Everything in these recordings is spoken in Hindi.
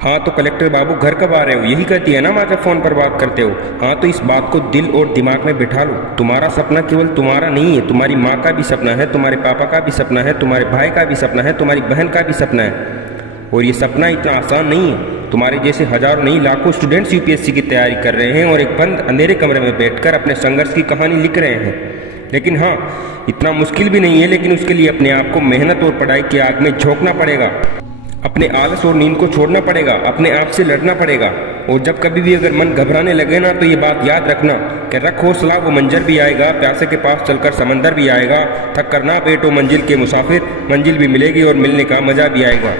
हाँ तो कलेक्टर बाबू घर कब आ रहे हो, यही कहती है ना माँ जब फ़ोन पर बात करते हो। हाँ तो इस बात को दिल और दिमाग में बिठा लो, तुम्हारा सपना केवल तुम्हारा नहीं है, तुम्हारी माँ का भी सपना है, तुम्हारे पापा का भी सपना है, तुम्हारे भाई का भी सपना है, तुम्हारी बहन का भी सपना है। और ये सपना इतना आसान नहीं है। तुम्हारे जैसे हजारों नहीं लाखों स्टूडेंट्स यूपीएससी की तैयारी कर रहे हैं और एक बंद अंधेरे कमरे में बैठकर अपने संघर्ष की कहानी लिख रहे हैं। लेकिन हाँ, इतना मुश्किल भी नहीं है, लेकिन उसके लिए अपने आप को मेहनत और पढ़ाई की आग में झोंकना पड़ेगा। अपने आलस और नींद को छोड़ना पड़ेगा, अपने आप से लड़ना पड़ेगा। और जब कभी भी अगर मन घबराने लगे ना, तो ये बात याद रखना कि रख हौसला, वो मंजर भी आएगा, प्यासे के पास चलकर समंदर भी आएगा। थक कर ना बैठो मंजिल के मुसाफिर, मंजिल भी मिलेगी और मिलने का मजा भी आएगा।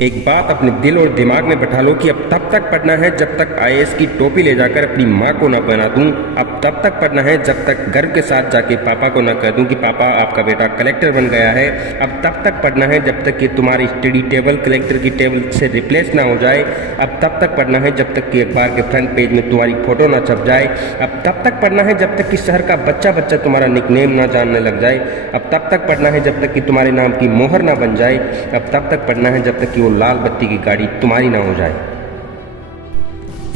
एक बात अपने दिल और दिमाग में बैठा लो कि अब तब तक पढ़ना है जब तक आईएएस की टोपी ले जाकर अपनी माँ को ना पहना दूं। अब तब तक पढ़ना है जब तक गर्व के साथ जाके पापा को ना कह दूं कि पापा आपका बेटा कलेक्टर बन गया है। अब तब तक पढ़ना है जब तक कि तुम्हारी स्टडी टेबल कलेक्टर की टेबल से रिप्लेस ना हो जाए। अब तब तक पढ़ना है जब तक कि अखबार के फ्रंट पेज में तुम्हारी फोटो ना छप जाए। अब तब तक पढ़ना है जब तक कि शहर का बच्चा बच्चा तुम्हारा निकनेम ना जानने लग जाए। अब तब तक पढ़ना है जब तक कि तुम्हारे नाम की मोहर ना बन जाए। अब तब तक पढ़ना है जब तक कि वो लाल बत्ती की गाड़ी तुम्हारी ना हो जाए।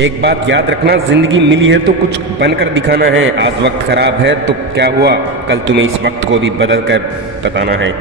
एक बात याद रखना, जिंदगी मिली है तो कुछ बनकर दिखाना है। आज वक्त खराब है तो क्या हुआ, कल तुम्हें इस वक्त को भी बदल कर बताना है।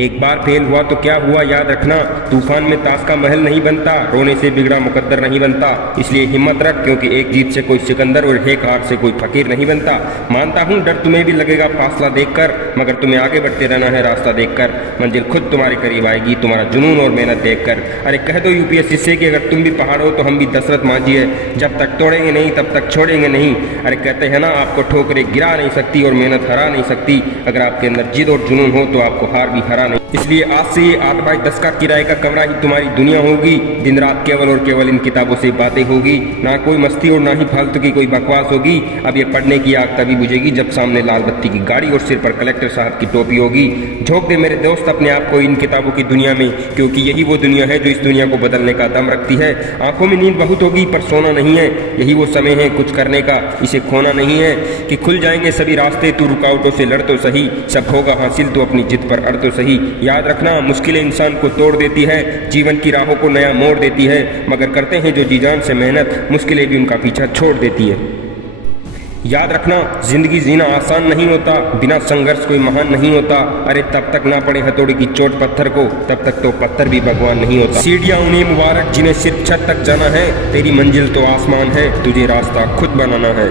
एक बार फेल हुआ तो क्या हुआ, याद रखना। तूफान में ताश का महल नहीं बनता, रोने से बिगड़ा मुकद्दर नहीं बनता। इसलिए हिम्मत रख, क्योंकि एक जीत से कोई सिकंदर और एक हार से कोई फकीर नहीं बनता। मानता हूँ डर तुम्हें भी लगेगा फासला देखकर, मगर तुम्हें आगे बढ़ते रहना है रास्ता देखकर। मंजिल खुद तुम्हारे करीब आएगी, तुम्हारा जुनून और मेहनत देखकर। अरे कह दो यूपीएससी से कि अगर तुम भी पहाड़ हो तो हम भी दशरथ मांझी है, जब तक तोड़ेंगे नहीं तब तक छोड़ेंगे नहीं। अरे कहते हैं ना, आपको ठोकरें गिरा नहीं सकती और मेहनत हरा नहीं सकती। अगर आपके अंदर जिद और जुनून हो तो आपको हार भी हरा नहीं। इसलिए आज से ये 8x10 का किराए का कमरा ही तुम्हारी दुनिया होगी। दिन रात केवल और केवल इन किताबों से बातें होगी, ना कोई मस्ती और ना ही फालतू की कोई बकवास होगी। अब ये पढ़ने की आग तभी बुझेगी जब सामने लाल बत्ती की गाड़ी और सिर पर कलेक्टर साहब की टोपी होगी। झोंक दे मेरे दोस्त अपने आप को इन किताबों की दुनिया में, क्योंकि यही वो दुनिया है जो इस दुनिया को बदलने का दम रखती है। आंखों में नींद बहुत होगी पर सोना नहीं है, यही वो समय है कुछ करने का, इसे खोना नहीं है। कि खुल जाएंगे सभी रास्ते, तू रुकावटों से लड़ तो सही, सब होगा हासिल तो अपनी जिद पर अड़ तो सही। याद रखना, मुश्किलें इंसान को तोड़ देती है, जीवन की राहों को नया मोड़ देती है, मगर करते हैं जो जी जान से मेहनत, मुश्किलें भी उनका पीछा छोड़ देती है। याद रखना, जिंदगी जीना आसान नहीं होता, बिना संघर्ष कोई महान नहीं होता। अरे तब तक ना पड़े हथौड़ी की चोट पत्थर को, तब तक तो पत्थर भी भगवान नहीं होता। सीढ़ियां उन्हें मुबारक जिन्हें सिर्फ छत तक जाना है, तेरी मंजिल तो आसमान है, तुझे रास्ता खुद बनाना है।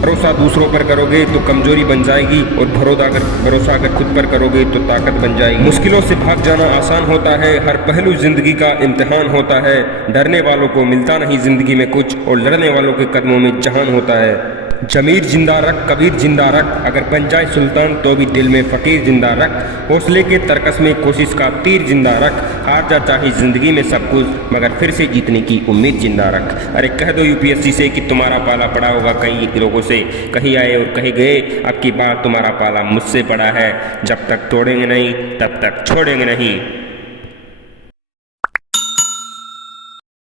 भरोसा दूसरों पर करोगे तो कमजोरी बन जाएगी, और भरोसा अगर खुद पर करोगे तो ताकत बन जाएगी। मुश्किलों से भाग जाना आसान होता है, हर पहलू जिंदगी का इम्तिहान होता है। डरने वालों को मिलता नहीं जिंदगी में कुछ, और लड़ने वालों के कदमों में जहान होता है। जमीर जिंदा रख, कबीर जिंदा रख, अगर बन जाए सुल्तान तो भी दिल में फकीर जिंदा रख। हौसले के तरकस में कोशिश का तीर जिंदा रख, हार जा चाहे जिंदगी में सब कुछ, मगर फिर से जीतने की उम्मीद जिंदा रख। अरे कह दो यूपीएससी से कि तुम्हारा पाला पड़ा होगा कई लोगों से, कहीं आए और कहीं गए, अब की बार तुम्हारा पाला मुझसे पड़ा है। जब तक तोड़ेंगे नहीं तब तक छोड़ेंगे नहीं।